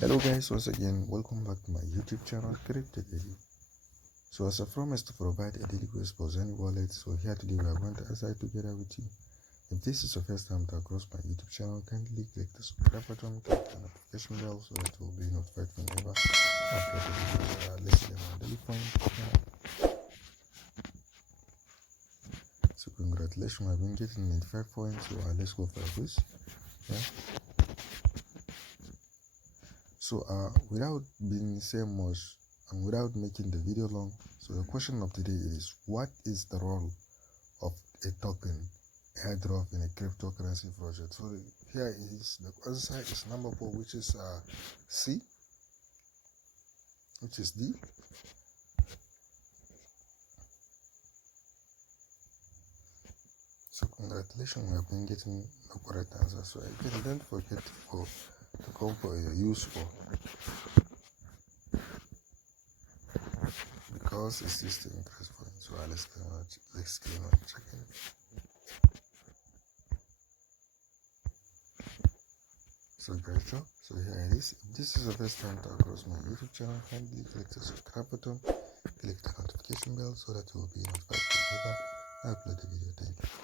Hello guys, once again welcome back to my YouTube channel Crypto Daily. So as I promised to provide a daily quiz for XENEA Wallet, so here today we are going to answer it together with you. If this is your first time to across my YouTube channel, kindly click the subscribe button, click the notification bell so that you will be notified whenever I upload a video. Let's get our daily point now. So congratulations, I've been getting 95 points, so let's go for a quiz. Yeah. So without being saying much and without making the video long, so the question of today is, what is the role of a token airdrop in a cryptocurrency project? So here is the answer is number 4, which is C, which is D. So congratulations, we have been getting the correct answer. So again, don't forget to come for your use for, because it's just the interest point. So let's click on checking. So great job. So here it is. If this is the first time to across my YouTube channel, kindly click the subscribe button, click the notification bell so that you will be notified whenever I upload a video. Thank you.